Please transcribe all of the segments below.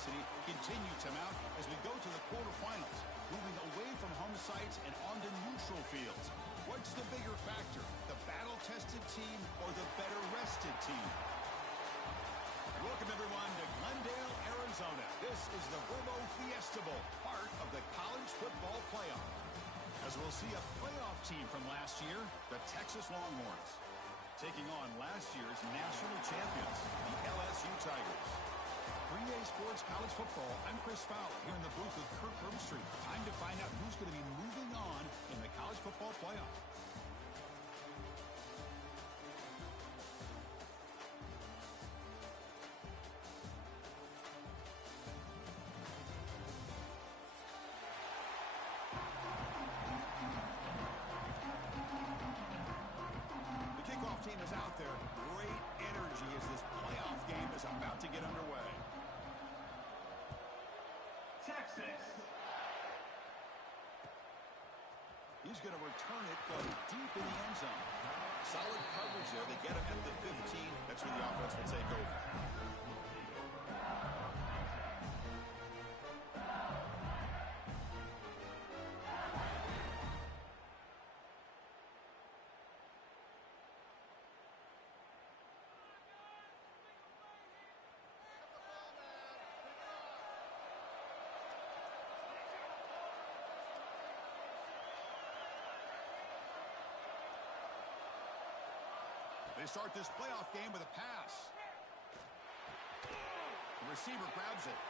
intensity continue to mount as we go to the quarterfinals, moving away from home sites and onto neutral fields. What's the bigger factor, the battle-tested team or the better-rested team? Welcome, everyone, to Glendale, Arizona. This is the Verbo Fiesta Bowl, part of the college football playoff. As we'll see a playoff team from last year, the Texas Longhorns, taking on last year's national champions, the LSU Tigers. 3A Sports College Football, I'm Chris Fowler, here in the booth with Kirk Herbstreit. Time to find out who's going to be moving on in the college football playoff. Team is out there. Great energy as this playoff game is about to get underway. Texas. He's going to return it from deep in the end zone. Solid coverage there. They get him at the 15. That's where the offense will take over. They start this playoff game with a pass. The receiver grabs it.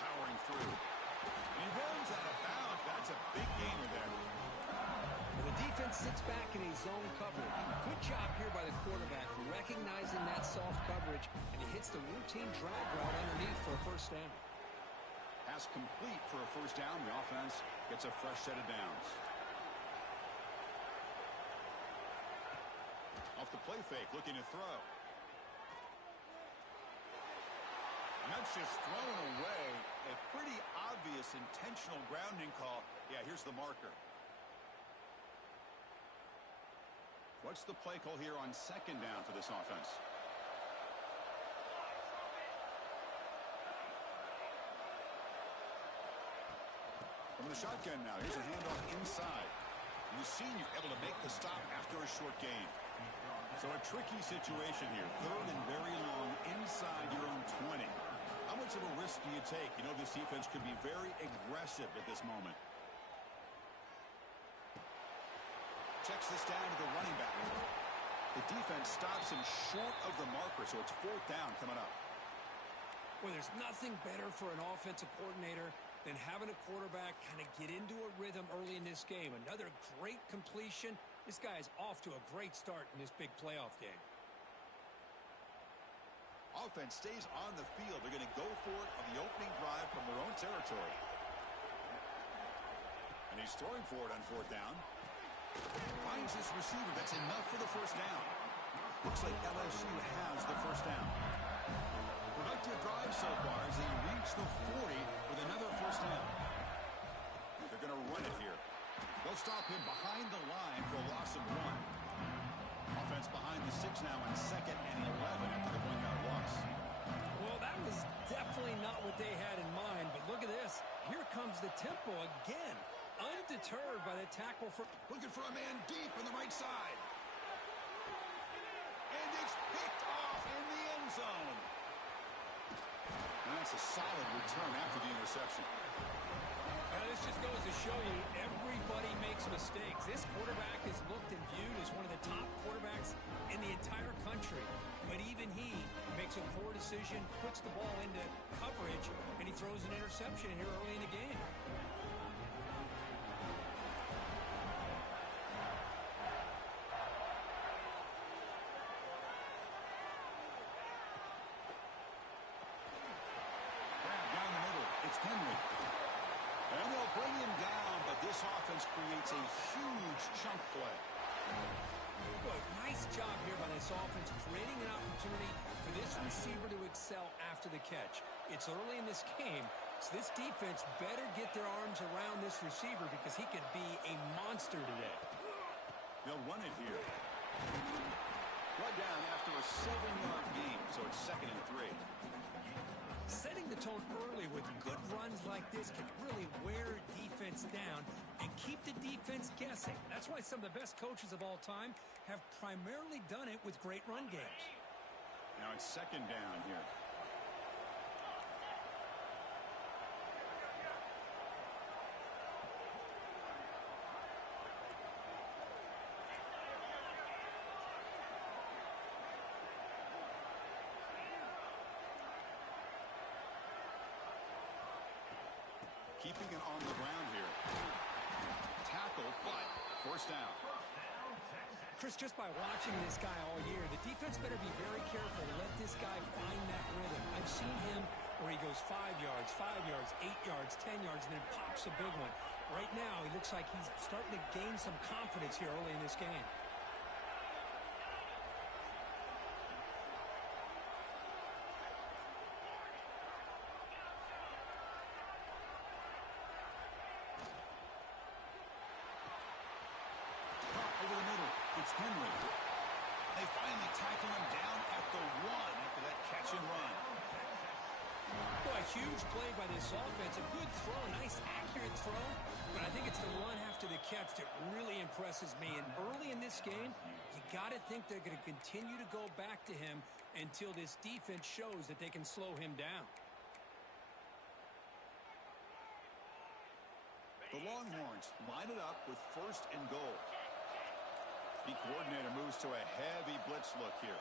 Powering through. And he runs out of bounds. That's a big gainer there. Well, the defense sits back in a zone coverage. Good job here by the quarterback, recognizing that soft coverage, and he hits the routine drag route underneath for a first down. Pass complete for a first down. The offense gets a fresh set of downs. Off the play fake, looking to throw. And that's just thrown away. A pretty obvious intentional grounding call. Yeah, here's the marker. What's the play call here on second down for this offense? From the shotgun now, here's a handoff inside. And the senior able to make the stop after a short gain. So a tricky situation here. Third and very long inside your own 20. How much of a risk do you take? You know this defense could be very aggressive at this moment. Checks this down to the running back. The defense stops him short of the marker, so it's fourth down coming up. Well, there's nothing better for an offensive coordinator than having a quarterback kind of get into a rhythm early in this game. Another great completion. This guy is off to a great start in this big playoff game. Offense stays on the field. They're going to go for it on the opening drive from their own territory. And he's throwing for it on fourth down. Finds his receiver. That's enough for the first down. Looks like LSU has the first down. Productive drive so far as they reach the 40 with another first down. They're going to run it here. They'll stop him behind the line for a loss of 1. Offense behind the 6 now on second and 11 after the 1-yard loss. Well, that was definitely not what they had in mind, but look at this. Here comes the tempo again. Undeterred by the tackle for... Looking for a man deep on the right side. And it's picked off in the end zone. And that's a solid return after the interception. This just goes to show you everybody makes mistakes. This quarterback is looked and viewed as one of the top quarterbacks in the entire country. But even he makes a poor decision, puts the ball into coverage, and he throws an interception here early in the game. Down the middle, it's Henry. And they'll bring him down, but this offense creates a huge chunk play. Well, nice job here by this offense, creating an opportunity for this receiver to excel after the catch. It's early in this game, so this defense better get their arms around this receiver because he could be a monster today. They'll run it here. Brought down after a 7-yard gain, so it's 2nd and 3. Setting the tone early with good runs like this can really wear defense down and keep the defense guessing. That's why some of the best coaches of all time have primarily done it with great run games. Now it's second down here. Keeping it on the ground here. Tackle, but first down. Chris, just by watching this guy all year, the defense better be very careful to let this guy find that rhythm. I've seen him where he goes 5 yards, 8 yards, 10 yards, and then pops a big one. Right now, he looks like he's starting to gain some confidence here early in this game. It's Henry. They finally tackle him down at the 1 after that catch and run. Boy, huge play by this offense. A good throw, nice accurate throw. But I think it's the run after the catch that really impresses me. And early in this game, you got to think they're going to continue to go back to him until this defense shows that they can slow him down. The Longhorns line it up with first and goal. The coordinator moves to a heavy blitz look here.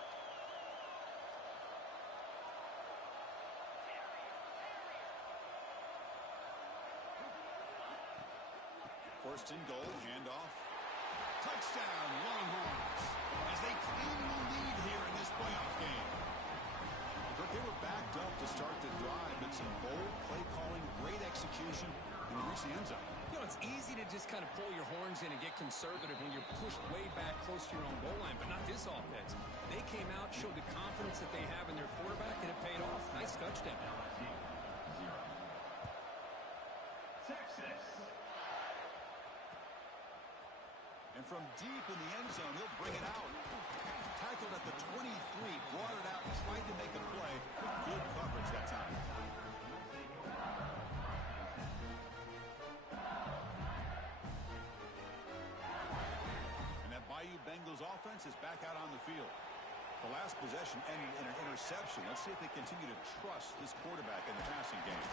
First and goal, handoff. Touchdown, Longhorns, as they claim the lead here in this playoff game. But they were backed up to start the drive, but some bold play calling, great execution, and they reached the end zone. You know, it's easy to just kind of pull your horns in and get conservative when you're pushed way back close to your own goal line, but not this offense. They came out, showed the confidence that they have in their quarterback, and it paid off. Nice touchdown. Texas. And from deep in the end zone, he'll bring it out. Tackled at the 23, brought it out, tried to make a play. Good coverage that time. Bengals offense is back out on the field. The last possession ended in an interception. Let's see if they continue to trust this quarterback in the passing game.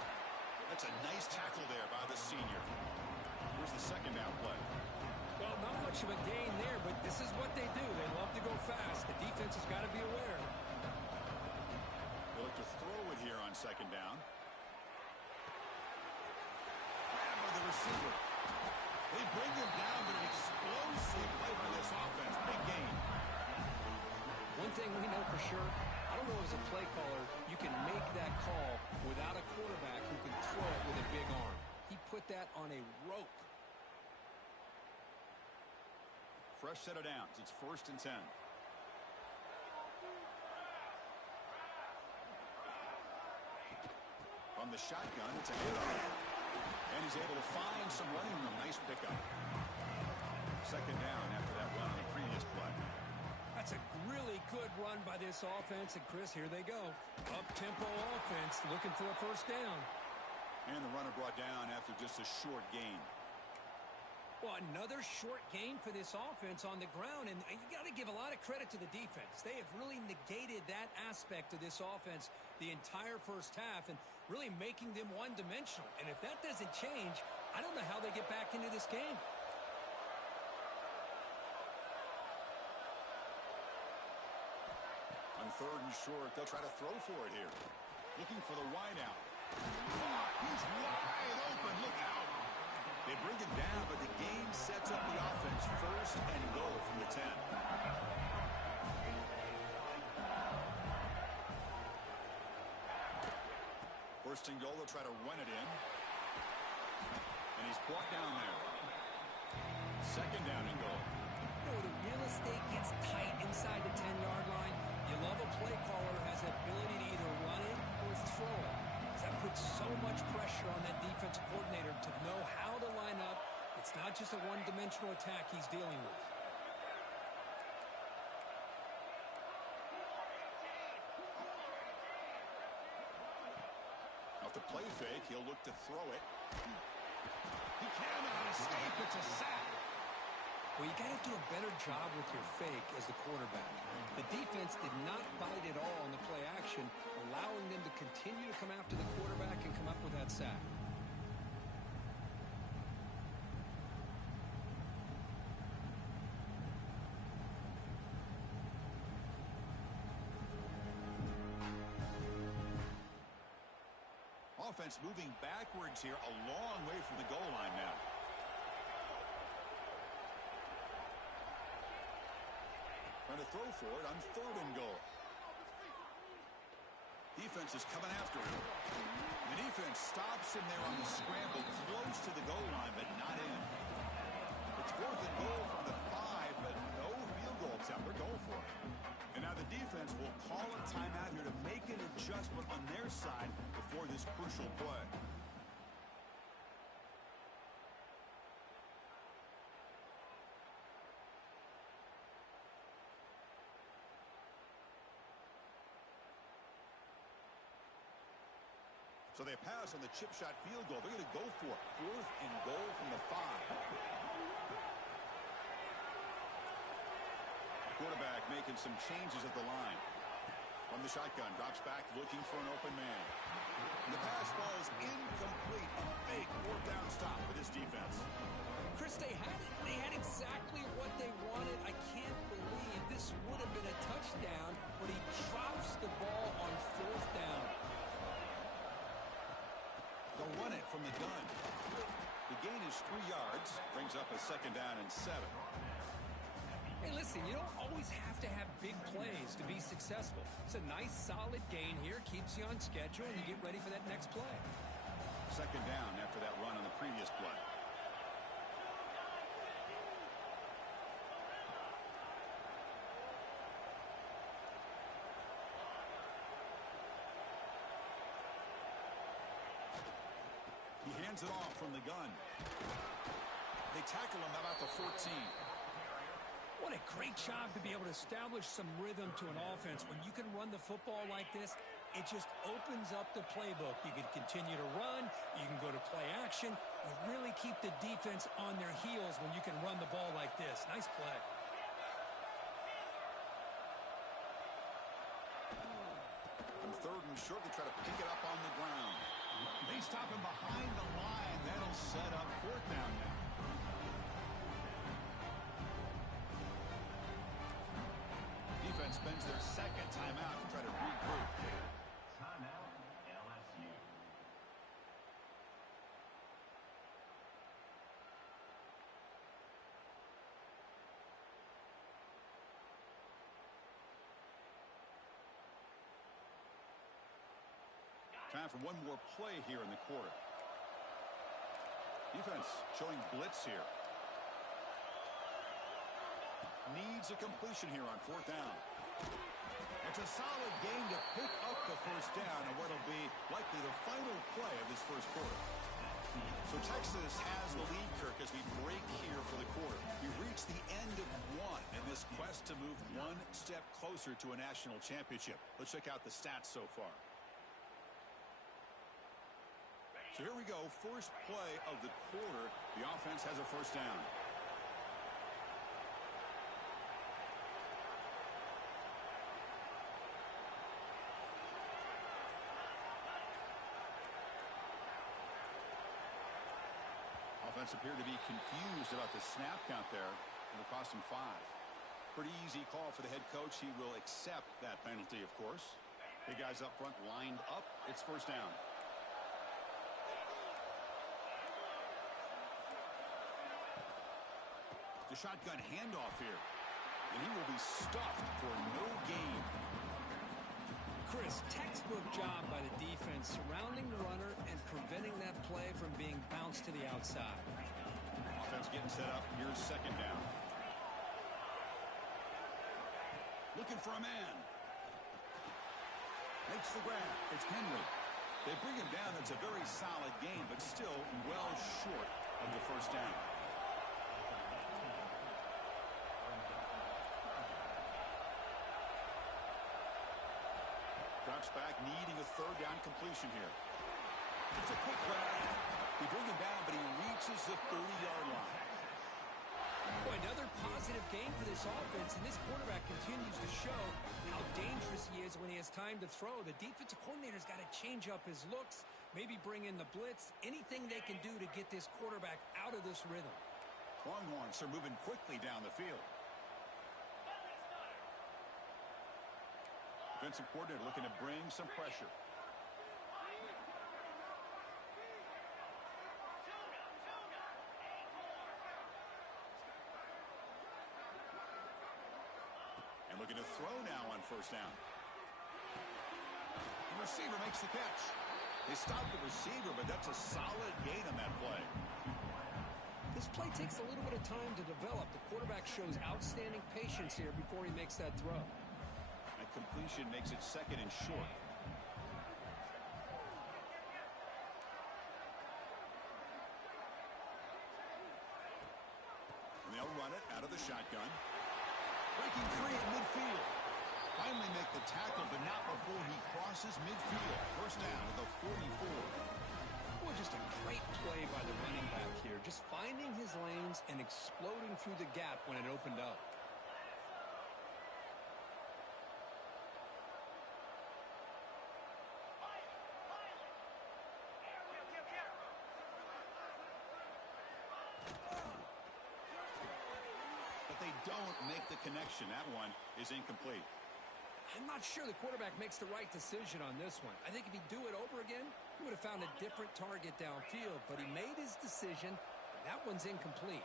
That's a nice tackle there by the senior. Here's the second down play. Well, not much of a gain there, but this is what they do. They love to go fast. The defense has got to be aware. They look to throw it here on second down. Grab by the receiver. They bring him down, but an explosive play by this offense. Big gain. One thing we know for sure, I don't know as a play caller, you can make that call without a quarterback who can throw it with a big arm. He put that on a rope. Fresh set of downs. It's first and 10. From the shotgun, it's a handoff. And he's able to find some running room. Nice pickup. Second down after that run on the previous play. That's a really good run by this offense. And, Chris, here they go. Up-tempo offense looking for a first down. And the runner brought down after just a short gain. Well, another short gain for this offense on the ground, and you got to give a lot of credit to the defense. They have really negated that aspect of this offense the entire first half and really making them one-dimensional. And if that doesn't change, I don't know how they get back into this game. On third and short, they'll try to throw for it here. Looking for the wide out. He's wide open. Look out. They bring it down, but the game sets up the offense. First and goal from the 10. First and goal, they'll try to run it in. And he's brought down there. Second down and goal. You know, the real estate gets tight inside the 10-yard line. You love a play caller who has the ability to either run it or throw it. That puts so much pressure on that defensive coordinator to know how to line up. It's not just a one-dimensional attack he's dealing with. off the play fake. He'll look to throw it. He cannot escape. It's a sack. Well, you got to do a better job with your fake as the quarterback. The defense did not bite at all on the play action, allowing them to continue to come after the quarterback and come up with that sack. Offense moving backwards here, a long way from the goal line now. Trying to throw for it on 3rd and goal. Defense is coming after him. The defense stops him there on the scramble, close to the goal line, but not in. It's 4th and goal from the 5, but no field goal attempt. They're going for it. And now the defense will call a timeout here to make an adjustment on their side before this crucial play. So they pass on the chip shot field goal. They're going to go for it. 4th and goal from the 5. Quarterback making some changes at the line. From the shotgun, drops back, looking for an open man. And the pass falls incomplete. A big 4th down stop for this defense. Chris, they had it. They had exactly what they wanted. I can't believe this would have been a touchdown, but he drops the ball on 4th down. They'll run it from the gun. The gain is 3 yards. Brings up a 2nd down and 7. Hey, listen, you don't always have to have big plays to be successful. It's a nice, solid gain here. Keeps you on schedule, and you get ready for that next play. 2nd down after that run on the previous play. He hands it off from the gun. They tackle him about the 14. What a great job to be able to establish some rhythm to an offense. When you can run the football like this, it just opens up the playbook. You can continue to run. You can go to play action. You really keep the defense on their heels when you can run the ball like this. Nice play. On 3rd and short, they try to pick it up on the ground. They stop him behind the line. That'll set up 4th down now. Defense spends their 2nd timeout to try to regroup. Timeout, LSU. Time for one more play here in the quarter. Defense showing blitz here. Needs a completion here on 4th down. It's a solid game to pick up the 1st down and what'll be likely the final play of this 1st quarter. So Texas has the lead, Kirk, as we break here for the quarter. We reach the end of one in this quest to move one step closer to a national championship. Let's check out the stats so far. So here we go, first play of the quarter. The offense has a 1st down. Offense appeared to be confused about the snap count there. It'll cost him 5. Pretty easy call for the head coach. He will accept that penalty, of course. The guys up front lined up. It's 1st down. The shotgun handoff here. And he will be stuffed for no gain. Chris, textbook job by the defense surrounding the runner and preventing that play from being bounced to the outside. Offense getting set up. Here's 2nd down. Looking for a man. Makes the grab. It's Henry. They bring him down. It's a very solid game, but still well short of the 1st down. Drops back, needing a 3rd down completion here. It's a quick grab. They bring him down, but he reaches the 30-yard line. Boy, another positive game for this offense, and this quarterback continues to show how dangerous he is when he has time to throw. The defensive coordinator's got to change up his looks, maybe bring in the blitz, anything they can do to get this quarterback out of this rhythm. Longhorns are moving quickly down the field. Defensive coordinator looking to bring some pressure. And looking to throw now on first down. The receiver makes the catch. They stop the receiver, but that's a solid gain on that play. This play takes a little bit of time to develop. The quarterback shows outstanding patience here before he makes that throw. That completion makes it second and short. And they'll run it out of the shotgun. Breaking free at midfield. Finally make the tackle, but not before he crosses midfield. First down at the 44. Well, just a great play by the running back here. Just finding his lanes and exploding through the gap when it opened up. But they don't make the connection. That one is incomplete. I'm not sure the quarterback makes the right decision on this one. I think if he'd do it over again, he would have found a different target downfield, but he made his decision. That one's incomplete.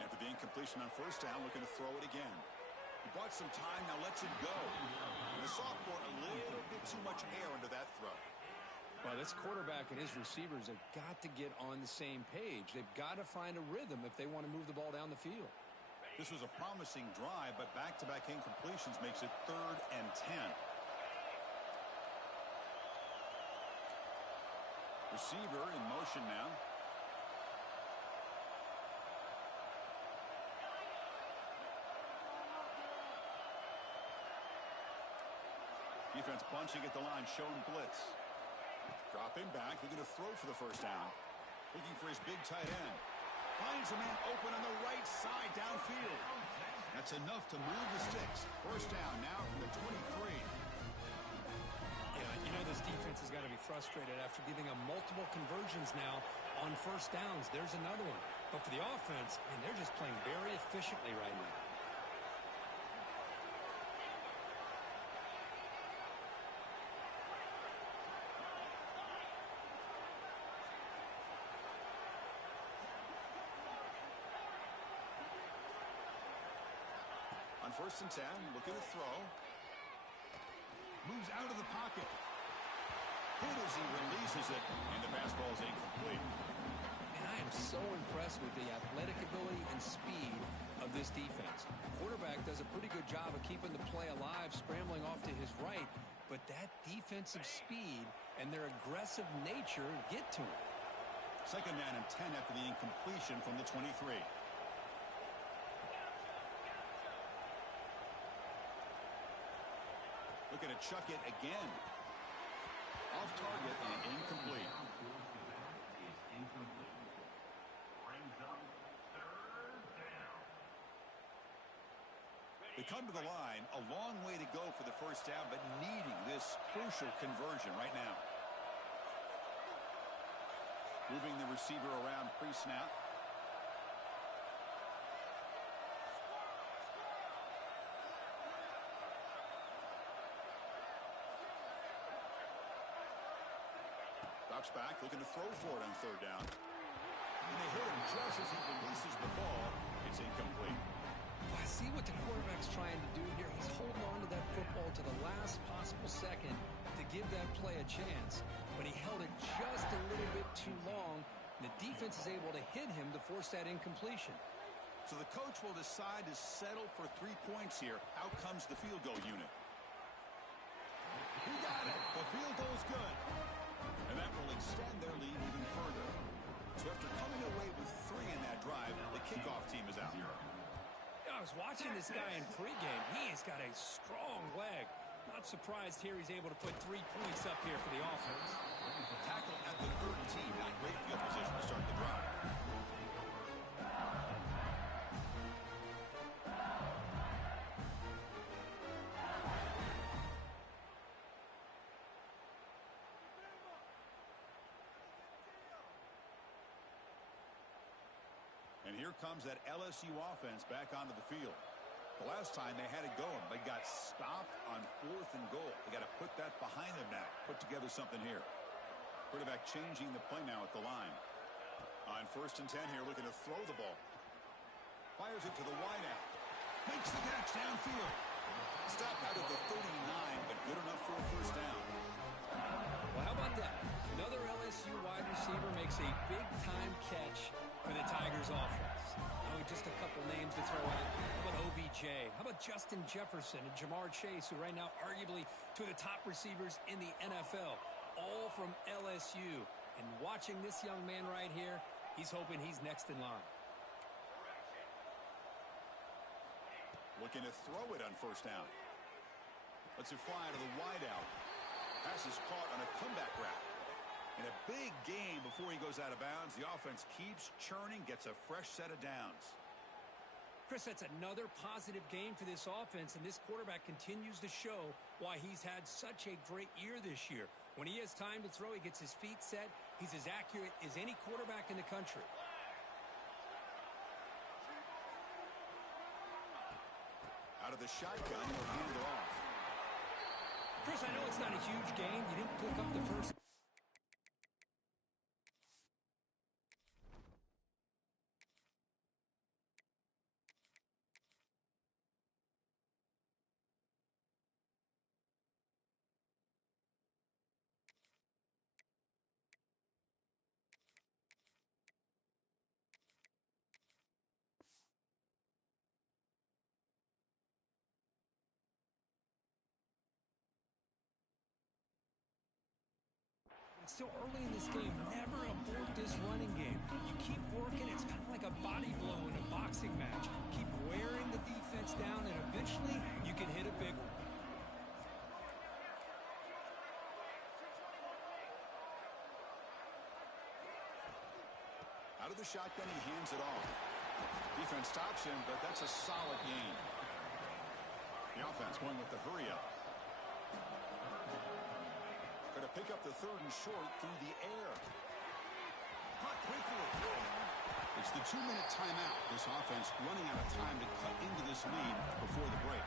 After the incompletion on first down, looking to throw it again. He bought some time, now lets it go. And the sophomore, a little bit too much air into that throw. Well, this quarterback and his receivers have got to get on the same page. They've got to find a rhythm if they want to move the ball down the field. This was a promising drive, but back-to-back incompletions makes it 3rd and 10. Receiver in motion now. Defense bunching at the line, showing blitz. Dropping back, looking to throw for the first down. Looking for his big tight end. Finds a man open on the right side downfield. That's enough to move the sticks. First down now from the 23. Yeah, you know this defense has got to be frustrated after giving them multiple conversions now on first downs. There's another one. But for the offense, man, they're just playing very efficiently right now. On 1st and 10, looking to throw. Moves out of the pocket. Hit as he releases it, and the pass ball is incomplete. And I am so impressed with the athletic ability and speed of this defense. The quarterback does a pretty good job of keeping the play alive, scrambling off to his right, but that defensive speed and their aggressive nature get to him. 2nd down and 10 after the incompletion from the 23. Looking to chuck it again. Off target and incomplete. Brings up 3rd down. They come to the line, a long way to go for the first down, but needing this crucial conversion right now. Moving the receiver around pre-snap. Drops back, looking to throw for it on 3rd down. And they hit him just as he releases the ball. It's incomplete. Well, I see what the quarterback's trying to do here. He's holding on to that football to the last possible second to give that play a chance. But he held it just a little bit too long. And the defense is able to hit him to force that incompletion. So the coach will decide to settle for 3 points here. Out comes the field goal unit. He got it. The field goal's good. And that will extend their lead even further. So after coming away with 3 in that drive, the kickoff team is out. Yeah, I was watching this guy in pregame. He has got a strong leg. Not surprised here he's able to put 3 points up here for the offense. Tackle at the 13. Not great field position to start the drive. And here comes that LSU offense back onto the field. The last time they had it going, they got stopped on 4th and goal. They got to put that behind them now. Put together something here. Quarterback changing the play now at the line. On 1st and 10 here, looking to throw the ball. Fires it to the wideout. Makes the catch downfield. Stop out of the 39, but good enough for a first down. Well, how about that? Another LSU wide receiver makes a big-time catch for the Tigers offense. Oh, just a couple names to throw out. How about OBJ? How about Justin Jefferson and Jamar Chase, who right now arguably two of the top receivers in the NFL, all from LSU. And watching this young man right here, he's hoping he's next in line. Looking to throw it on 1st down. Lets it fly to the wideout. Pass is caught on a comeback route. In a big game before he goes out of bounds, the offense keeps churning, gets a fresh set of downs. Chris, that's another positive game for this offense, and this quarterback continues to show why he's had such a great year this year. When he has time to throw, he gets his feet set. He's as accurate as any quarterback in the country. Out of the shotgun, he'll hand it off. Chris, I know it's not a huge game. You didn't pick up the first. It's still early in this game. Never abort this running game. You keep working. It's kind of like a body blow in a boxing match. Keep wearing the defense down, and eventually you can hit a big one. Out of the shotgun, he hands it off. Defense stops him, but that's a solid gain. The offense going with the hurry up. Going to pick up the 3rd and short through the air. Caught quickly. It's the 2-minute timeout. This offense running out of time to cut into this lead before the break.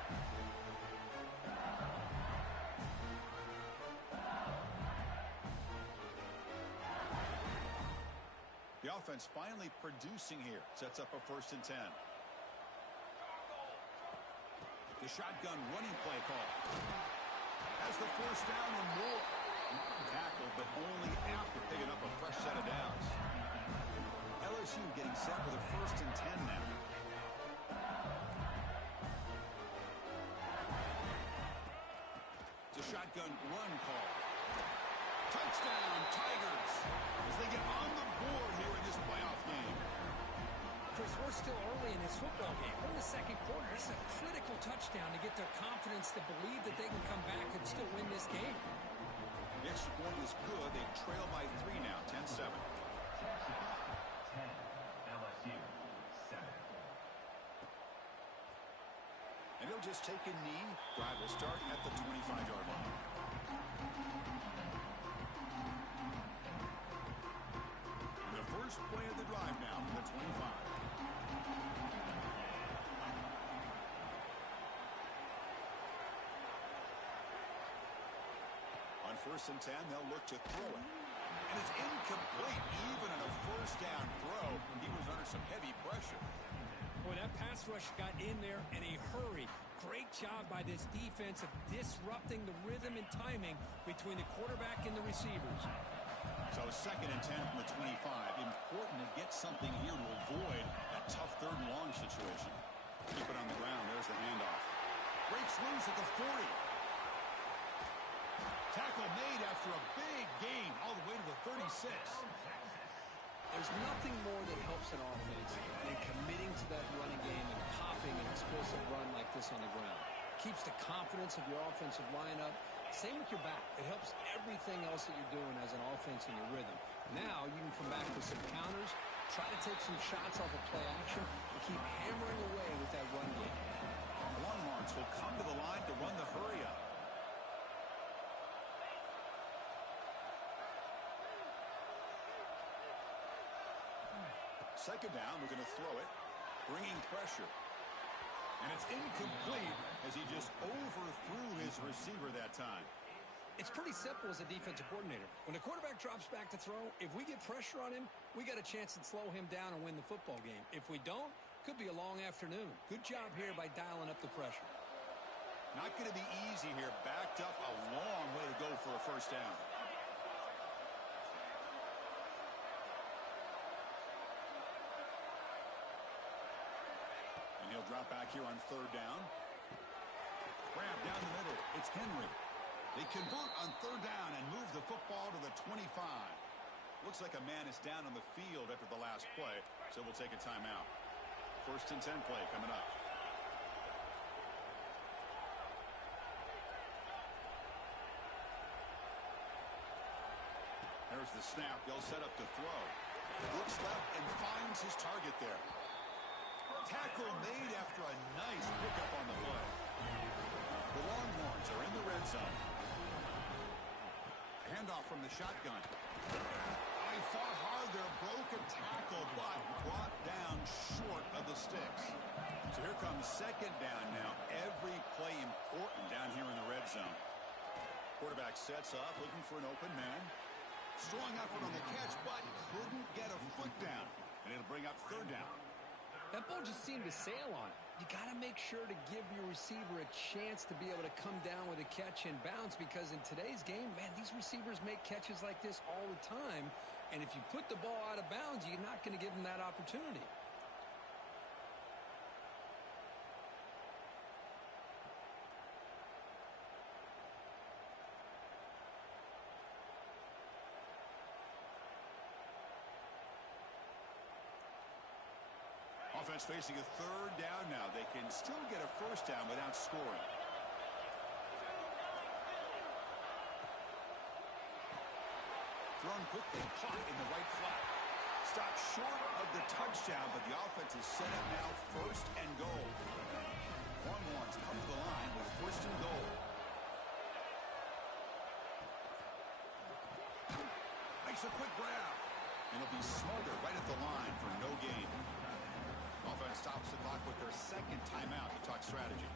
The offense finally producing here. Sets up a 1st and 10. The shotgun running play call. Has the 1st down and more. Tackle, but only after picking up a fresh set of downs. LSU getting set with a 1st and 10 now. It's a shotgun run call. Touchdown, Tigers, as they get on the board here in this playoff game. Chris, we're still early in this football game. We're in the 2nd quarter. This is a critical touchdown to get their confidence to believe that they can come back and still win this game. The extra point is good. They trail by 3 now, 10-7. 10, LSU, 7. And he'll just take a knee. Drive will start at the 25-yard line. And the first play of the drive now from the 25. On 1st and 10, they'll look to throw it. And it's incomplete. Even on a 1st down throw, he was under some heavy pressure. Boy, that pass rush got in there in a hurry. Great job by this defense of disrupting the rhythm and timing between the quarterback and the receivers. So 2nd and 10 from the 25. Important to get something here to avoid that tough 3rd and long situation. Keep it on the ground. There's the handoff. Breaks loose at the 40. Tackle made after a big gain all the way to the 36. There's nothing more that helps an offense than committing to that running game and popping and exploiting focus on the ground. Keeps the confidence of your offensive lineup. Same with your back. It helps everything else that you're doing as an offense in your rhythm. Now you can come back with some counters, try to take some shots off of play action, and keep hammering away with that run game. Longhorns will come to the line to run the hurry up. Second down, we're going to throw it, bringing pressure. And it's incomplete as he just overthrew his receiver that time. It's pretty simple as a defensive coordinator. When the quarterback drops back to throw, if we get pressure on him, we got a chance to slow him down and win the football game. If we don't, could be a long afternoon. Good job here by dialing up the pressure. Not going to be easy here. Backed up a long way to go for a first down. And he'll drop back here on third down. Grab down the middle. It's Henry. They convert on third down and move the football to the 25. Looks like a man is down on the field after the last play, so we'll take a timeout. First and 10 play coming up. There's the snap. They'll set up to throw. Looks left and finds his target there. Tackle made after a nice pickup on the play. The Longhorns are in the red zone. Handoff from the shotgun. He fought hard there, broke a tackle, but brought down short of the sticks. So here comes second down now. Every play important down here in the red zone. Quarterback sets up, looking for an open man. Strong effort on the catch, but couldn't get a foot down. And it'll bring up third down. That ball just seemed to sail on it. You got to make sure to give your receiver a chance to be able to come down with a catch and bounce, because in today's game, man, these receivers make catches like this all the time. And if you put the ball out of bounds, you're not going to give them that opportunity. Offense facing a third down now. They can still get a first down without scoring. Thrown quickly, caught in the right flat. Stopped short of the touchdown, but the offense is set up now first and goal. Longhorns come to the line with first and goal. Makes a quick grab. And it'll be smothered right at the line for no gain. Offense stops the clock with their second timeout to talk strategy.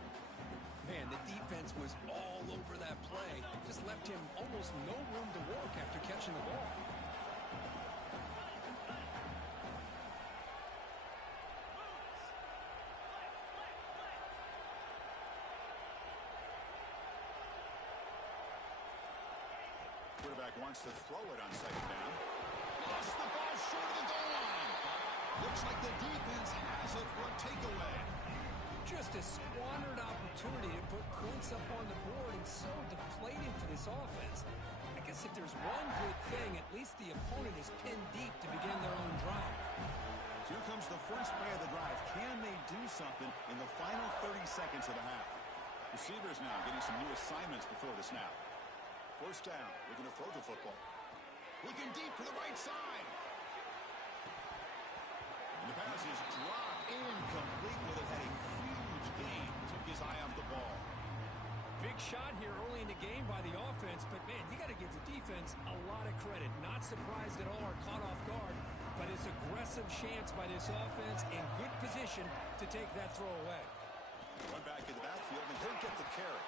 Man, the defense was all over that play. Just left him almost no room to work after catching the ball. Quarterback wants to throw it on second down. Lost the ball short of the goal line. Looks like the defense has it for a takeaway. Just a squandered opportunity to put points up on the board, and so deflating for this offense. I guess if there's one good thing, at least the opponent is pinned deep to begin their own drive. So here comes the first play of the drive. Can they do something in the final 30 seconds of the half? Receivers now getting some new assignments before the snap. First down. They're going to throw the football. Looking deep to the right side. And the pass is dropped incomplete. With it had a huge gain. Took his eye off the ball. Big shot here early in the game by the offense, but man, you got to give the defense a lot of credit. Not surprised at all or caught off guard, but it's aggressive chance by this offense in good position to take that throw away. Run back in the backfield, and he'll get the carry.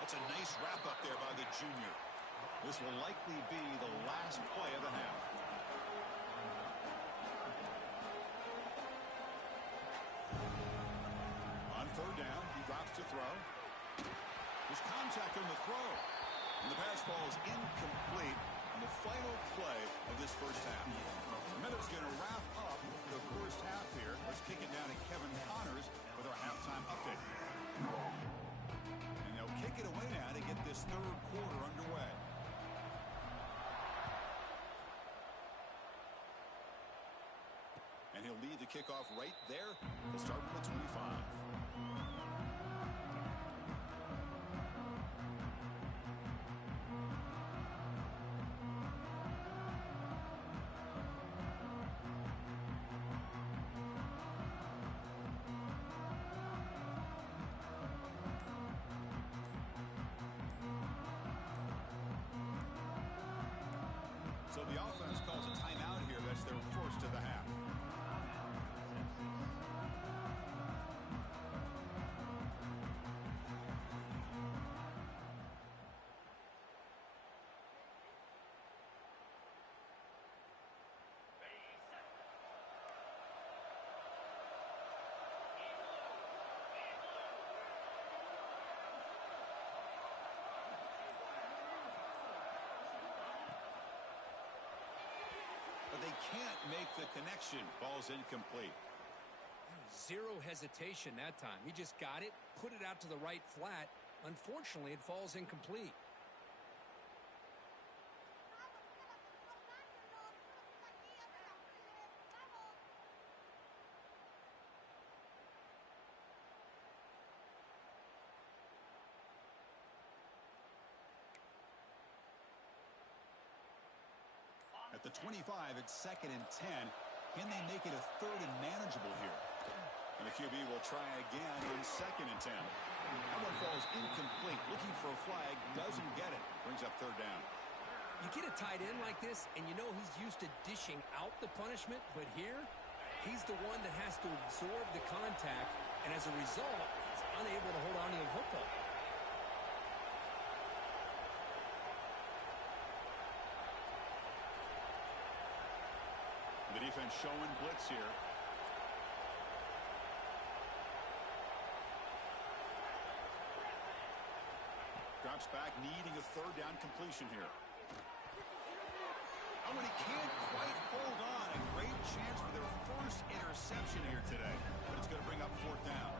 That's a nice wrap up there by the junior. This will likely be the last play of the half. On third down, he drops to throw. There's contact on the throw. And the pass falls incomplete on the final play of this first half. The Minutes going to wrap up the first half here. Let's kick it down to Kevin Connors with our halftime update. And they'll kick it away now to get this third quarter underway. And he'll lead the kickoff right there. He'll start from the 25. The offense calls a timeout here. That's their first of the half. But they can't make the connection. Ball's incomplete. Zero hesitation that time. He just got it, put it out to the right flat. Unfortunately, it falls incomplete. At the 25, it's 2nd and 10. Can they make it a 3rd and manageable here? And the QB will try again on 2nd and 10. That one falls incomplete. Looking for a flag, doesn't get it. Brings up 3rd down. You get a tight end like this, and you know he's used to dishing out the punishment, but here, he's the one that has to absorb the contact, and as a result, he's unable to hold on to the football. The defense showing blitz here. Drops back, needing a 3rd down completion here. Oh, and he can't quite hold on. A great chance for their first interception here today. But it's going to bring up 4th down.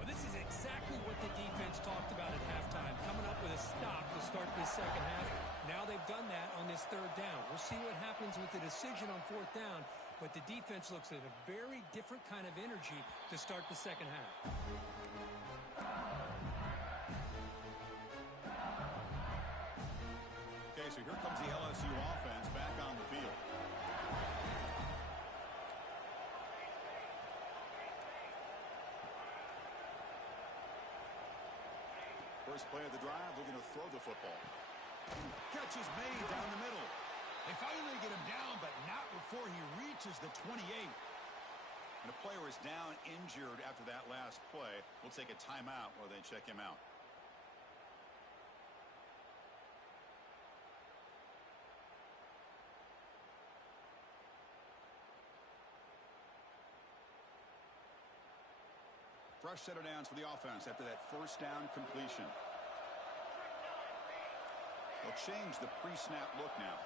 Well, this is exactly what the defense talked about at halftime, coming up with a stop to start this second half. Now they've done that on this 3rd down. We'll see what happens with the decision on 4th down, but the defense looks at a very different kind of energy to start the second half. Okay, so here comes the LSU offense back on the field. First play of the drive, looking to throw the football. Catch is made down the middle. They finally get him down, but not before he reaches the 28. And a player is down injured after that last play. We'll take a timeout while they check him out. Fresh set of downs for the offense after that 1st down completion. They'll change the pre-snap look now.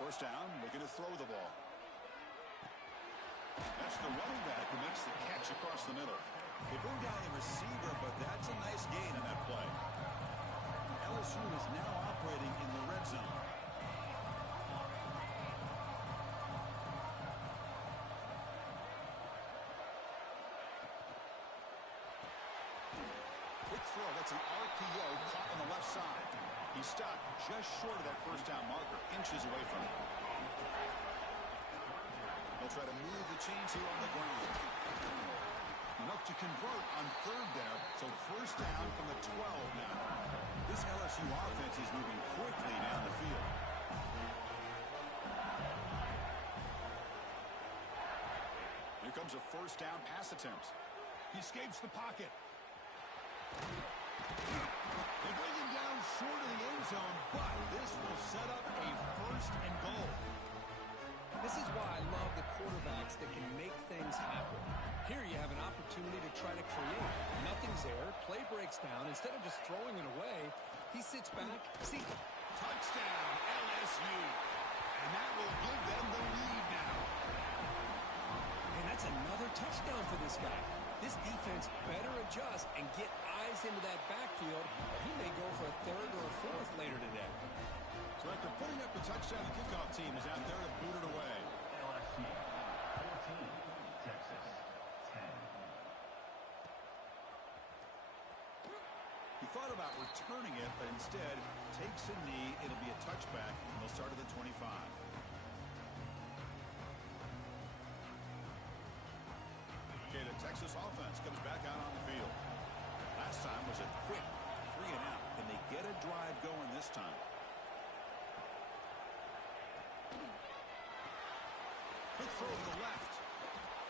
1st down, looking to throw the ball. That's the running back who makes the catch across the middle. They bring down the receiver, but that's a nice gain on that play. LSU is now operating in the red zone. Quick throw, that's an RPO caught on the left side. He stopped just short of that 1st down marker, inches away from it. They'll try to move the chains here on the ground. Enough to convert on 3rd there, so 1st down from the 12 now. This LSU offense is moving quickly down the field. Here comes a 1st down pass attempt. He escapes the pocket. They bring him down short of the end zone, but this will set up a 1st and goal. This is why I love the quarterbacks that can make things happen. Here you have an opportunity to try to create. Nothing's there. Play breaks down. Instead of just throwing it away, he sits back. See, Touchdown, LSU. And that will give them the lead now. and that's another touchdown for this guy. This defense better adjust and get eyes into that backfield. He may go for a 3rd or a 4th later today. So after putting up the touchdown, the kickoff team is out there to boot it away. LSU 14, Texas 10. He thought about returning it, but instead takes a knee. It'll be a touchback, and they'll start at the 25. Okay, the Texas offense comes back out on the field. Last time was a quick 3 and out. Can they get a drive going this time? Quick throw to the left.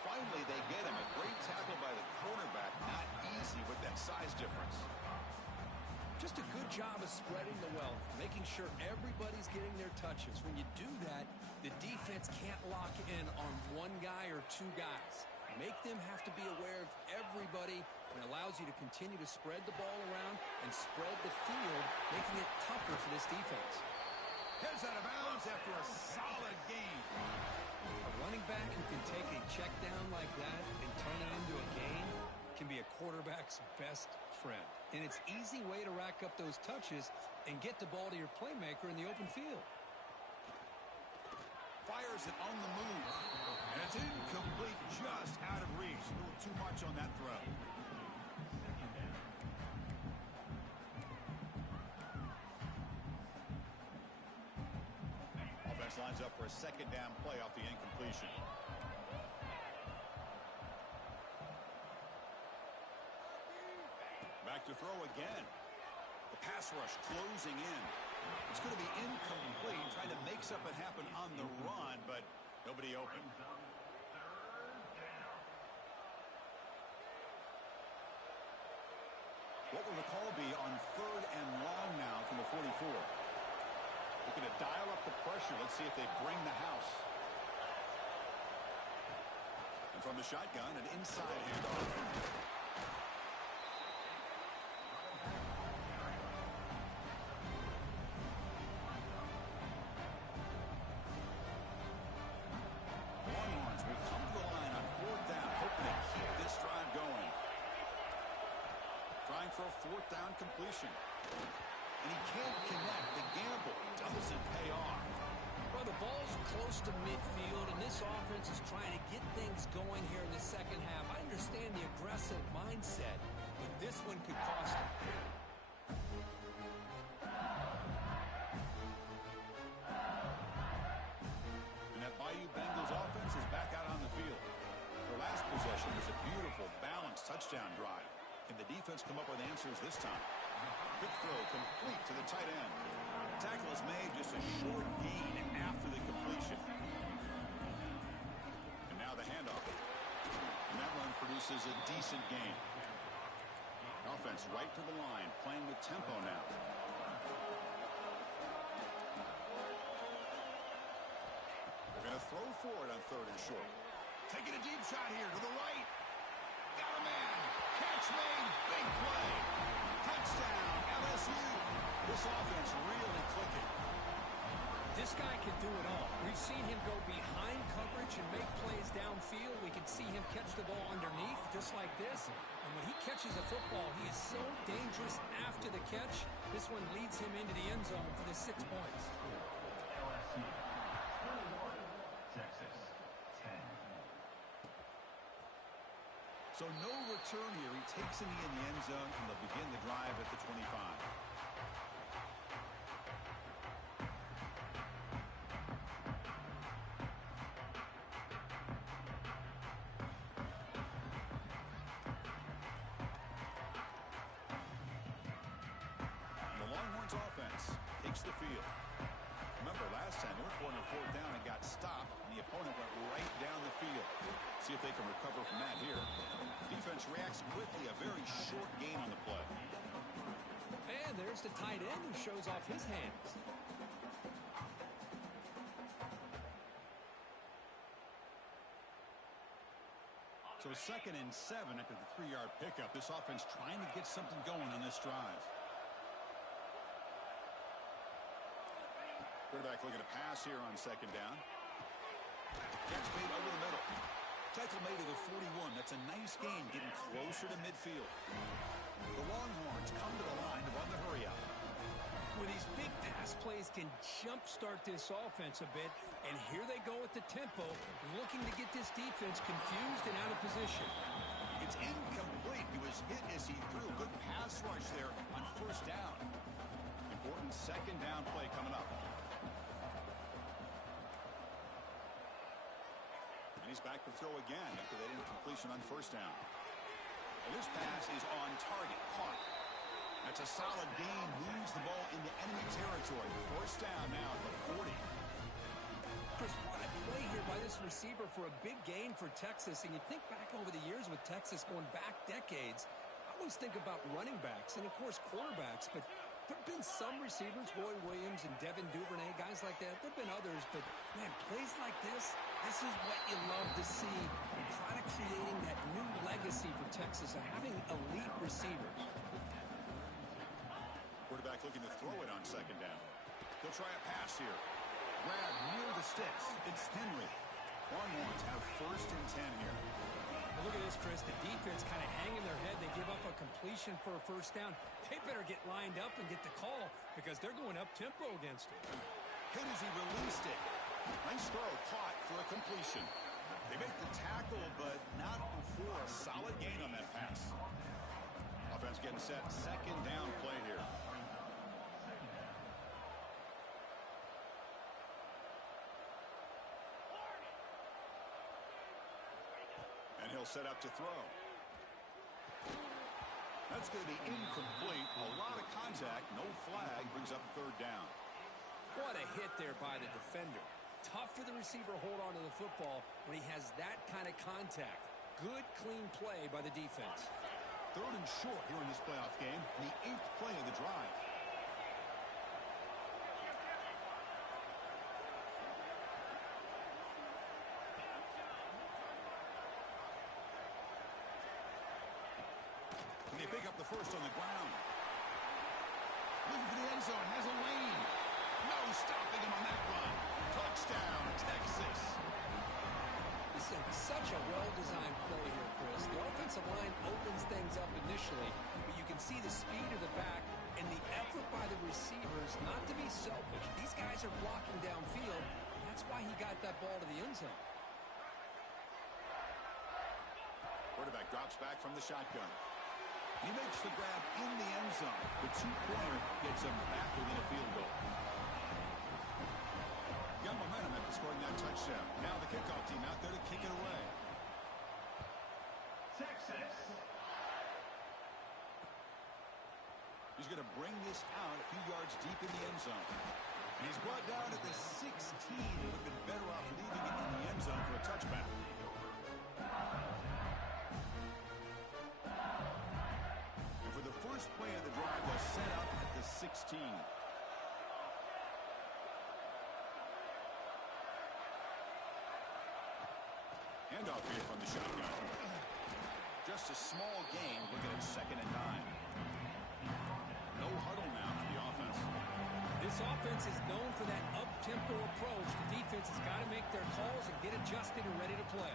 Finally, they get him. A great tackle by the cornerback. Not easy with that size difference. Just a good job of spreading the wealth, making sure everybody's getting their touches. When you do that, the defense can't lock in on one guy or two guys. Make them have to be aware of everybody, and allows you to continue to spread the ball around and spread the field, making it tougher for this defense. Heads out of bounds after a solid gain. A running back who can take a check down like that and turn it into a gain can be a quarterback's best friend. And it's an easy way to rack up those touches and get the ball to your playmaker in the open field. Fires it on the move. And it's incomplete, just out of reach. A little too much on that throw. Offense lines up for a second down play off the incompletion. Back to throw again. The pass rush closing in. It's going to be incomplete, trying to make something happen on the run, but nobody open. What will the call be on 3rd and long now from the 44? Looking to dial up the pressure. Let's see if they bring the house. And from the shotgun, an inside handoff. For a 4th down completion. And he can't connect. The gamble doesn't pay off. Well, the ball's close to midfield, and this offense is trying to get things going here in the second half. I understand the aggressive mindset, but this one could cost them. And that Bayou Bengals offense is back out on the field. Their last possession was a beautiful, balanced touchdown drive. Can the defense come up with answers this time? Quick throw complete to the tight end. Tackle is made, just a short gain after the completion. And now the handoff. And that run produces a decent gain. Offense right to the line, playing with tempo now. They're going to throw for it on 3rd and short. Taking a deep shot here to the right. Got a man. Catch made. Big play. Touchdown, LSU. This offense really clicking. This guy can do it all. We've seen him go behind coverage and make plays downfield. We can see him catch the ball underneath just like this. And when he catches a football, he is so dangerous after the catch. This one leads him into the end zone for the 6 points. LSU 21, Texas 10. So no return here. He takes it in the end zone, and they'll begin the drive at the 25. The Longhorns offense takes the field. Remember, last time they were going on 4th down and got stopped, and the opponent went right down the field. See if they can recover from that here. Defense reacts quickly. A very short gain on the play. And there's the tight end who shows off his hands. So 2nd and 7 after the 3-yard pickup. This offense trying to get something going on this drive. Quarterback looking to pass here on 2nd down. Catch made over the middle. Tackle made to the 41. That's a nice gain, getting closer to midfield. The Longhorns come to the line to run the hurry out. Well, these big pass plays can jumpstart this offense a bit, and here they go at the tempo, looking to get this defense confused and out of position. It's incomplete. He was hit as he threw. Good pass rush there on 1st down. Important 2nd down play coming up. And he's back to throw again after that incompletion on 1st down. And this pass is on target. Caught. That's a solid gain. Moves the ball into enemy territory. 1st down now at the 40. Chris, what a play here by this receiver for a big gain for Texas. And you think back over the years with Texas going back decades, I always think about running backs and, of course, quarterbacks. But there have been some receivers, Roy Williams and Devin Duvernay, guys like that. There have been others. But, man, plays like this is what you love to see. And kind of creating that new legacy for Texas of having elite receivers. Quarterback looking to throw it on second down. He'll try a pass here. Grab near the sticks. It's Henry. Longhorns have 1st and 10 here. Well, look at this, Chris. The defense kind of hanging their head. They give up a completion for a 1st down. They better get lined up and get the call because they're going up-tempo against it. Hit as he released it. Nice throw caught for a completion. They make the tackle, but not before a solid gain on that pass. Offense getting set. 2nd down play here. And he'll set up to throw. That's going to be incomplete. A lot of contact. No flag. Brings up 3rd down. What a hit there by the defender. Tough for the receiver to hold on to the football when he has that kind of contact. Good, clean play by the defense. 3rd and short here in this playoff game. The 8th play of the drive. And they pick up the 1st on the ground. Looking for the end zone. Has a lane. No stopping him on that run. Touchdown, Texas. This is such a well-designed play here, Chris. The offensive line opens things up initially, but you can see the speed of the back and the effort by the receivers not to be selfish. These guys are blocking downfield. That's why he got that ball to the end zone. Quarterback drops back from the shotgun. He makes the grab in the end zone. The 2-pointer gets him back within a field goal. Got momentum after scoring that touchdown. Now the kickoff team out there to kick it away. Texas. He's going to bring this out a few yards deep in the end zone. And he's brought down at the 16. Would have been better off leaving it in the end zone for a touchback. And for the first play of the drive, they'll set up at the 16. Handoff here from the shotgun. Just a small gain. Looking at 2nd and 9. No huddle now for the offense. This offense is known for that up-tempo approach. The defense has got to make their calls and get adjusted and ready to play.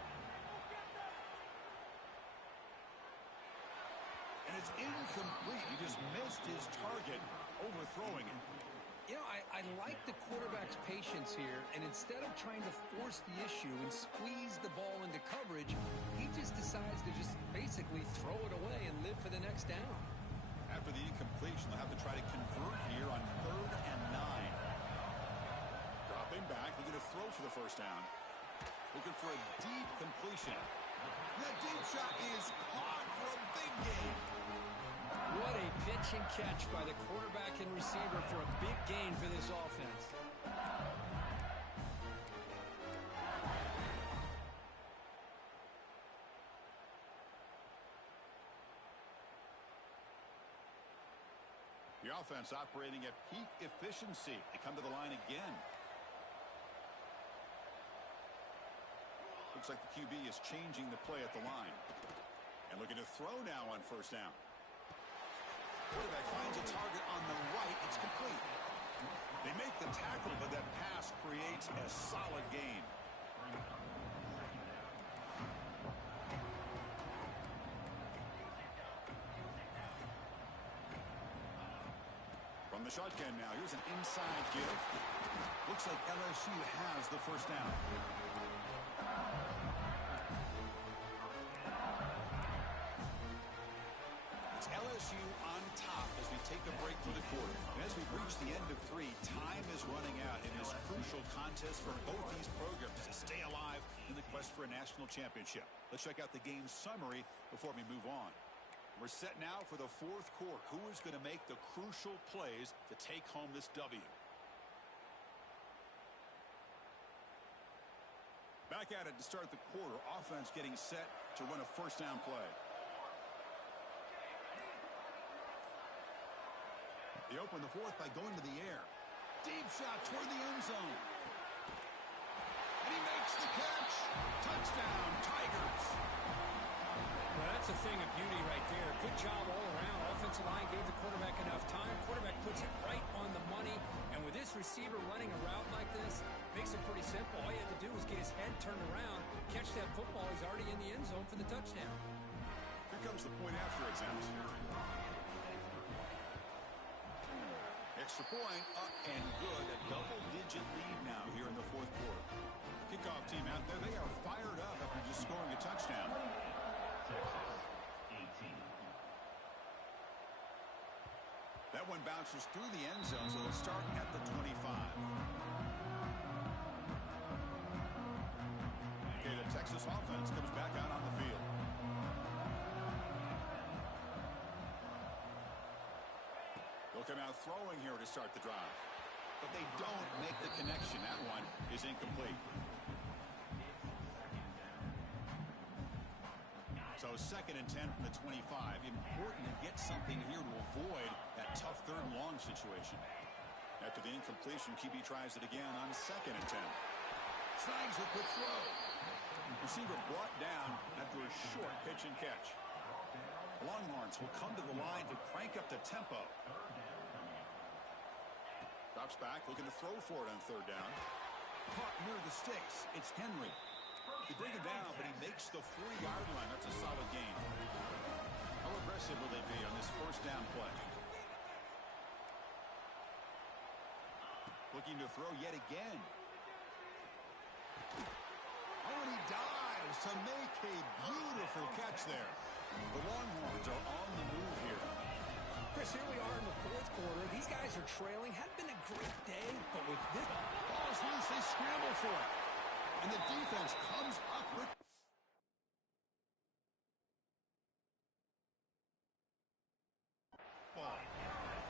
And it's incomplete. He just missed his target, overthrowing it. You know, I like the quarterback's patience here, and instead of trying to force the issue and squeeze the ball into coverage, he just decides to just basically throw it away and live for the next down. After the incompletion, they'll have to try to convert here on 3rd and 9. Dropping back, looking to throw for the 1st down. Looking for a deep completion. That deep shot is caught for a big gain. What a pitch and catch by the quarterback and receiver for a big gain for this offense. The offense operating at peak efficiency. They come to the line again. Looks like the QB is changing the play at the line. And looking to throw now on 1st down. Quarterback finds a target on the right. It's complete. They make the tackle, but that pass creates a solid gain. From the shotgun now, here's an inside give. Looks like LSU has the 1st down. It's LSU on top as we take a break for the quarter. And as we reach the end of 3, time is running out in this crucial contest for both these programs to stay alive in the quest for a national championship. Let's check out the game summary before we move on. We're set now for the 4th quarter. Who is going to make the crucial plays to take home this W? Back at it to start the quarter. Offense getting set to run a first down play. They open the fourth by going to the air. Deep shot toward the end zone. And he makes the catch. Touchdown, Tigers. Well, that's a thing of beauty right there. Good job all around. Offensive line gave the quarterback enough time. Quarterback puts it right on the money. And with this receiver running a route like this, makes it pretty simple. All you have to do is get his head turned around, catch that football. He's already in the end zone for the touchdown. Here comes the point after attempt. Extra point, up and good. A double-digit lead now here in the fourth quarter. Kickoff team out there, they are fired up after just scoring a touchdown. Texas, 18. That one bounces through the end zone, so they'll start at the 25. Okay, the Texas offense comes back out on the field. They'll come out throwing here to start the drive. But they don't make the connection. That one is incomplete. So 2nd and 10 from the 25. Important to get something here to avoid that tough 3rd and long situation. After the incompletion, QB tries it again on 2nd and 10. Snags a quick throw. Receiver brought down after a short pitch and catch. Longhorns will come to the line to crank up the tempo. Drops back, looking to throw for it on 3rd down. Caught near the sticks. It's Henry. They bring him down, but he makes the 40-yard line. That's a solid gain. How aggressive will they be on this first down play? Looking to throw yet again. Oh, and he dives to make a beautiful catch there. The Longhorns are on the move here. Chris, here we are in the 4th quarter. These guys are trailing. Hadn't been a great day, but with this Ball is loose, they scramble for it. And the defense comes up with... ball.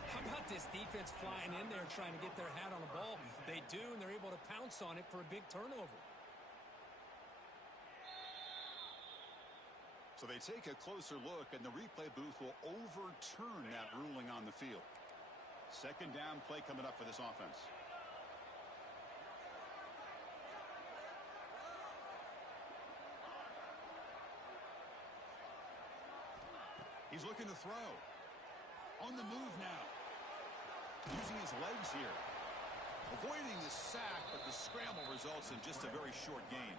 How about this defense flying in there trying to get their hat on the ball? They do, and they're able to pounce on it for a big turnover. So they take a closer look, and the replay booth will overturn that ruling on the field. 2nd down play coming up for this offense. He's looking to throw. On the move now. Using his legs here. Avoiding the sack, but the scramble results in just a very short gain.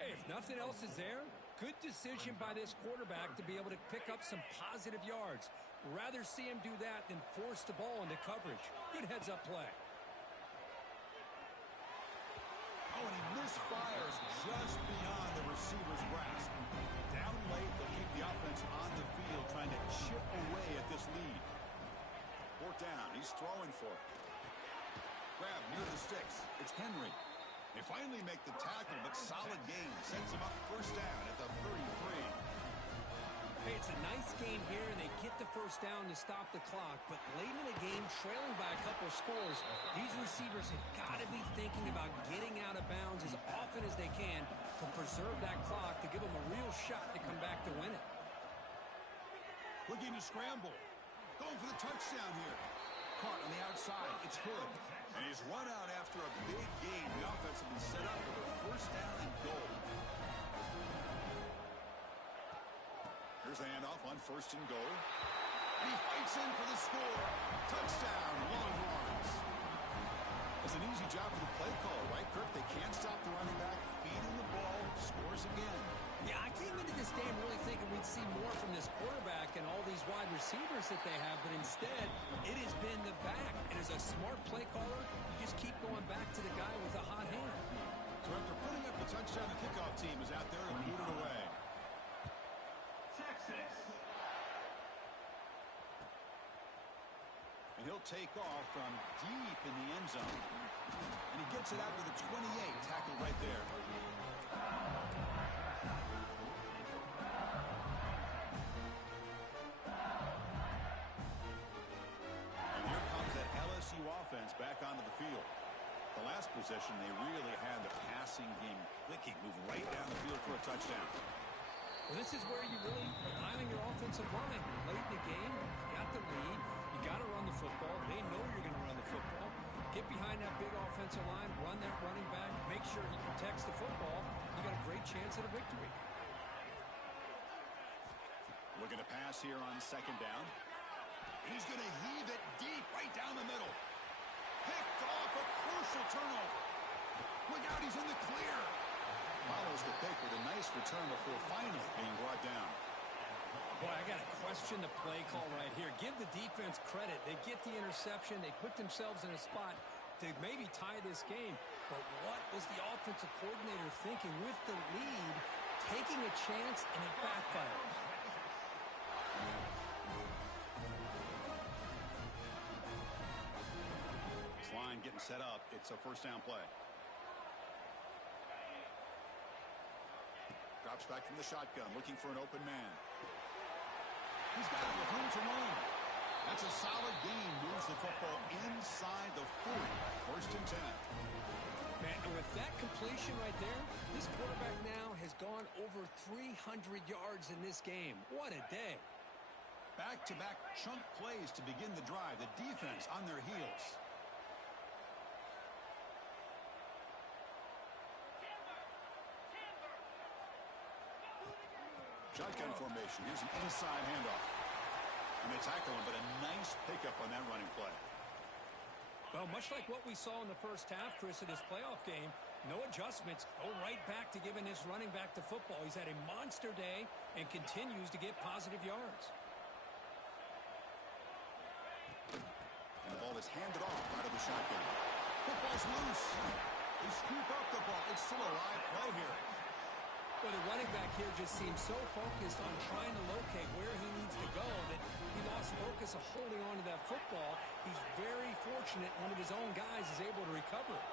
Hey, if nothing else is there, good decision by this quarterback to be able to pick up some positive yards. Rather see him do that than force the ball into coverage. Good heads-up play. Oh, and he misfires just beyond the receiver's grasp. Down late, they'll keep the offense on the field trying to chip away at this lead. 4th down, he's throwing for it. Grab near the sticks. It's Henry. They finally make the tackle, but solid gain. Sends him up 1st down at the 33. Hey, it's a nice game here, and they get the 1st down to stop the clock. But late in the game, trailing by a couple scores, these receivers have got to be thinking about getting out of bounds as often as they can to preserve that clock, to give them a real shot to come back to win it. Looking to scramble. Going for the touchdown here. Caught on the outside. It's Hood. And he's run out after a big gain. The offense will be set up with a 1st down and goal. Here's the handoff on 1st and goal. And he fights in for the score. Touchdown, Longhorns. It's an easy job for the play caller, right, Kirk? They can't stop the running back. Feeding the ball. Scores again. Yeah, I came into this game really thinking we'd see more from this quarterback and all these wide receivers that they have, but instead, it has been the back. And as a smart play caller, you just keep going back to the guy with a hot hand. So after putting up the touchdown, the kickoff team is out there to boot it away. Texas. And he'll take off from deep in the end zone. And he gets it out to the 28, tackled right there. And here comes that LSU offense back onto the field. The last possession, they really had the pass passing game clicking, moving right down the field for a touchdown. Well, this is where you really rely on your offensive line. Late in the game, you got the lead. You got to run the football. They know you're going to run the football. Get behind that big offensive line, run that running back, make sure he protects the football. You got a great chance at a victory. Looking to pass here on second down. He's going to heave it deep right down the middle. Picked off, a crucial turnover. Look out, he's in the clear. Follows the pick with a nice return before finally being brought down. Boy, I got to question the play call right here. Give the defense credit. They get the interception. They put themselves in a spot to maybe tie this game. But what was the offensive coordinator thinking with the lead, taking a chance, and it backfires? This line getting set up. It's a first down play. Drops back from the shotgun, looking for an open man. He's got it with room to run. That's a solid gain. Moves the football inside the 40. First and 10. Man, and with that completion right there, this quarterback now has gone over 300 yards in this game. What a day. Back-to-back chunk plays to begin the drive. The defense on their heels. Shotgun formation. Here's an inside handoff. And they tackle him, but a nice pickup on that running play. Well, much like what we saw in the first half, Chris, of this playoff game, no adjustments. Go right back to giving this running back the football. He's had a monster day and continues to get positive yards. And the ball is handed off out of the shotgun. Football's loose. They scoop up the ball. It's still a live play here. Well, the running back here just seems so focused on trying to locate where he needs to go that he lost focus of holding on to that football. He's very fortunate one of his own guys is able to recover it.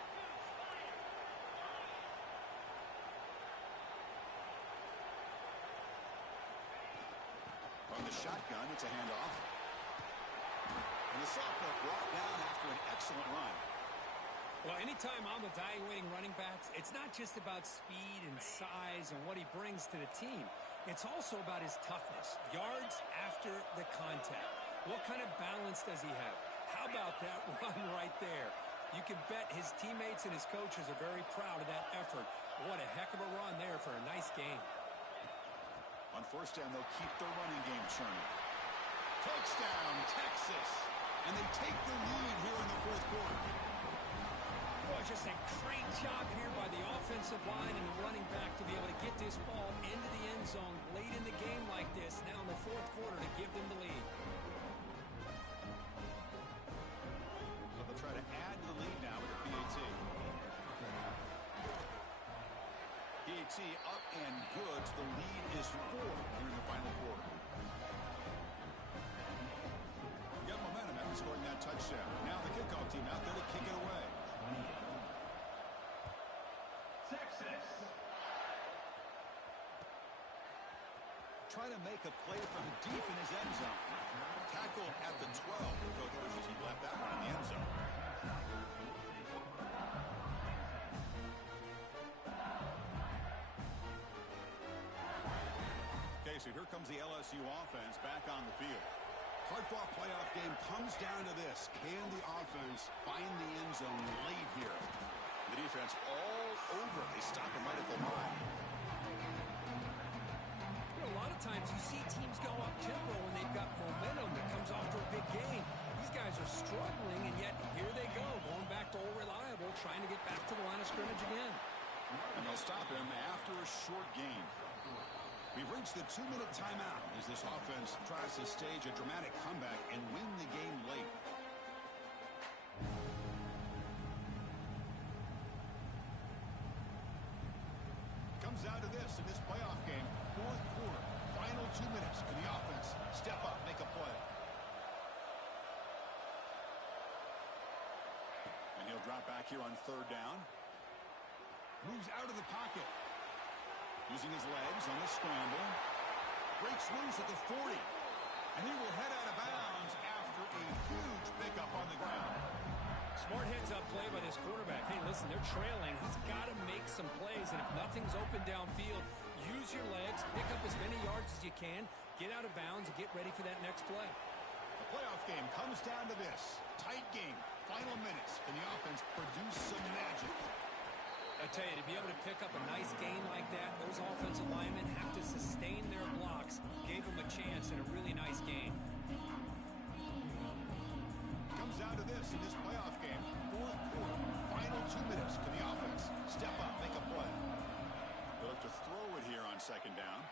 From the shotgun, it's a handoff. And the sophomore brought down after an excellent run. Well, anytime I'm evaluating running backs, it's not just about speed and size and what he brings to the team. It's also about his toughness, yards after the contact. What kind of balance does he have? How about that run right there? You can bet his teammates and his coaches are very proud of that effort. What a heck of a run there for a nice game. On first down, they'll keep their running game churning. Touchdown, Texas. And they take the lead here in the fourth quarter. Boy, just a great job here by the offensive line and the running back to be able to get this ball into the end zone late in the game like this, now in the fourth quarter, to give them the lead. So they'll try to add to the lead now with the PAT. PAT up and good. The lead is 4 here in the final quarter. Got momentum after scoring that touchdown. Now the kickoff team out there to kick it away. Texas. Try to make a play from deep in his end zone. Tackle at the 12. Coach wishes he left that one in the end zone. Okay, so here comes the LSU offense back on the field. Hard-fought playoff game comes down to this. Can the offense find the end zone late here? The defense all over. They stop him right at the line. You know, a lot of times you see teams go up-tempo when they've got momentum that comes after a big game. These guys are struggling, and yet here they go, going back to old reliable, trying to get back to the line of scrimmage again. And they'll stop him after a short game. We've reached the 2-minute timeout as this offense tries to stage a dramatic comeback and win the game late. Comes down to this in this playoff game. Fourth quarter, final 2 minutes. Can the offense step up, make a play? And he'll drop back here on third down. Moves out of the pocket. Using his legs on a scramble. Breaks loose at the 40. And he will head out of bounds after a huge pickup on the ground. Smart heads-up play by this quarterback. Hey, listen, they're trailing. He's got to make some plays, and if nothing's open downfield, use your legs, pick up as many yards as you can, get out of bounds, and get ready for that next play. The playoff game comes down to this. Tight game, final minutes. Can the offense produce some magic? I tell you, to be able to pick up a nice gain like that, those offensive linemen have to sustain their blocks. Gave them a chance in a really nice game. Comes down to this in this playoff game. Fourth quarter, final 2 minutes. Can the offense step up, make a play? They'll look to throw it here on second down.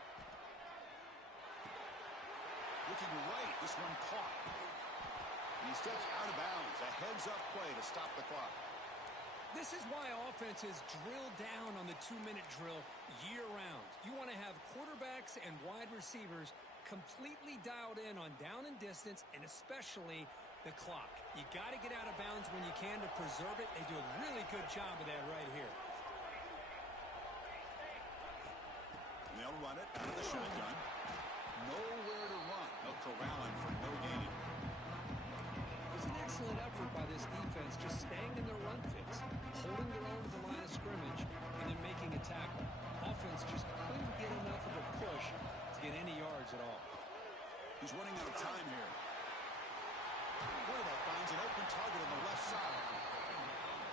Looking right, this one caught. He steps out of bounds. A heads-up play to stop the clock. This is why offenses drill down on the 2-minute drill year-round. You want to have quarterbacks and wide receivers completely dialed in on down and distance, and especially the clock. You got to get out of bounds when you can to preserve it. They do a really good job of that right here. And they'll run it out of the shotgun. Nowhere to run. They'll corral him for no gain. It's an excellent effort by this defense, just staying in their run fits, holding their own to the line of scrimmage, and then making a tackle. Offense just couldn't get enough of a push to get any yards at all. He's running out of time here. Quarterback finds an open target on the left side.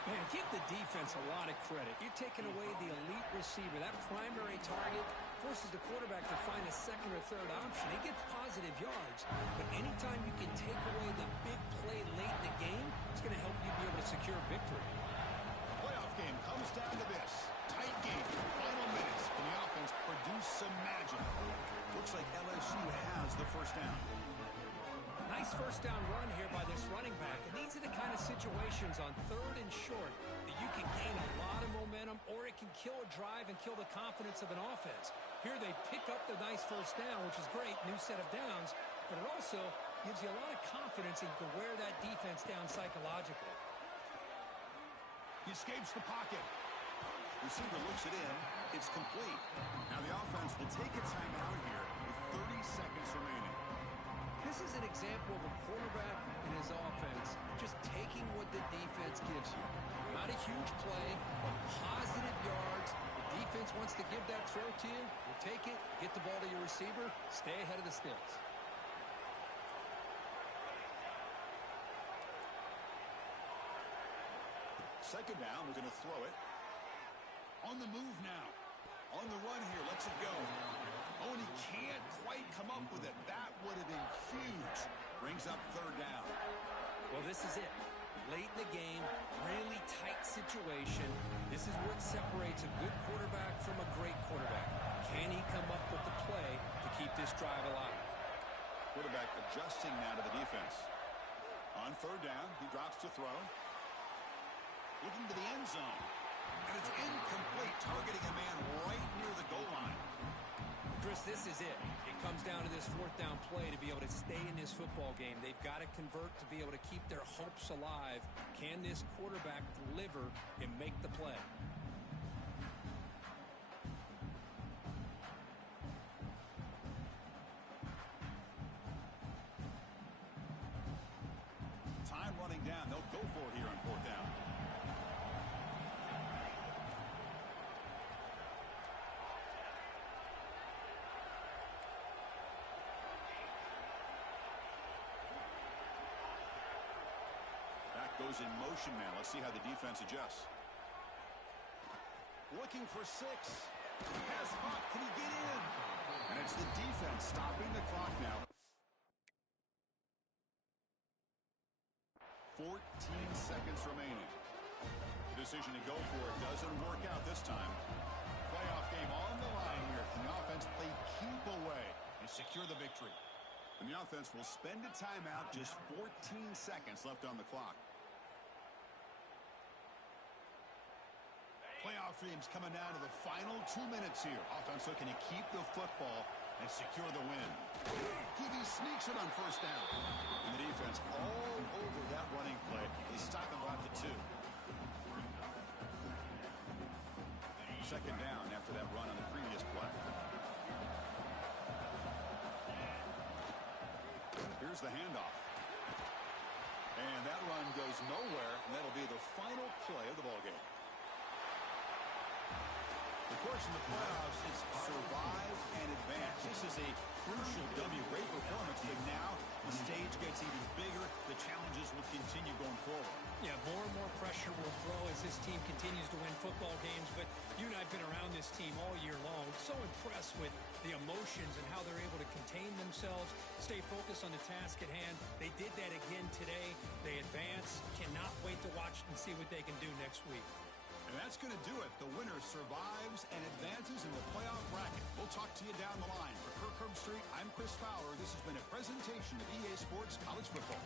Man, give the defense a lot of credit. You're taking away the elite receiver. That primary target forces the quarterback to find a second or third option. He gets positive yards, but anytime you can take away the big play late in the game, it's going to help you be able to secure victory. The playoff game comes down to this. Tight game, final minutes. Can the offense produce some magic? Looks like LSU has the first down. Nice first down run here by this running back. And these are the kind of situations on third and short that you can gain a lot of momentum, or it can kill a drive and kill the confidence of an offense. Here they pick up the nice first down, which is great, new set of downs, but it also gives you a lot of confidence that you can wear that defense down psychologically. He escapes the pocket. Receiver looks it in. It's complete. Now the offense will take a timeout here with 30 seconds remaining. This is an example of a quarterback and his offense just taking what the defense gives you. Not a huge play, but positive yards. The defense wants to give that throw to you. You take it, get the ball to your receiver, stay ahead of the sticks. Second down, we're going to throw it. On the move now. On the run here, lets it go. Oh, and he can't quite come up with it. That would have been huge. Brings up third down. Well, this is it. Late in the game, really tight situation. This is what separates a good quarterback from a great quarterback. Can he come up with the play to keep this drive alive? Quarterback adjusting now to the defense. On third down, he drops to throw. Looking to the end zone. And it's incomplete, targeting a man right near the goal line. Chris, this is it. It comes down to this fourth down play to be able to stay in this football game. They've got to convert to be able to keep their hopes alive. Can this quarterback deliver and make the play? Time running down. They'll go for it here on fourth down. Goes in motion now. Let's see how the defense adjusts. Looking for 6. Has Huck. Can he get in? And it's the defense stopping the clock now. 14 seconds remaining. The decision to go for it doesn't work out this time. Playoff game on the line here. Can the offense play keep away and secure the victory? And the offense will spend a timeout. Just 14 seconds left on the clock. Playoff games coming down to the final 2 minutes here. Offense looking to keep the football and secure the win. QB sneaks it on first down. And the defense all over that running play. They stop and go out to 2. Second down after that run on the previous play. Here's the handoff. And that run goes nowhere, and that'll be the final play of the ballgame. Of course, in the playoffs, it's survive and advance. This is a crucial W. Great performance, but now the stage gets even bigger. The challenges will continue going forward. Yeah, more and more pressure will grow as this team continues to win football games. But you and I have been around this team all year long. So impressed with the emotions and how they're able to contain themselves, stay focused on the task at hand. They did that again today. They advance. Cannot wait to watch and see what they can do next week. And that's going to do it. The winner survives and advances in the playoff bracket. We'll talk to you down the line. For Kirk Herbstreit, I'm Chris Fowler. This has been a presentation of EA Sports College Football.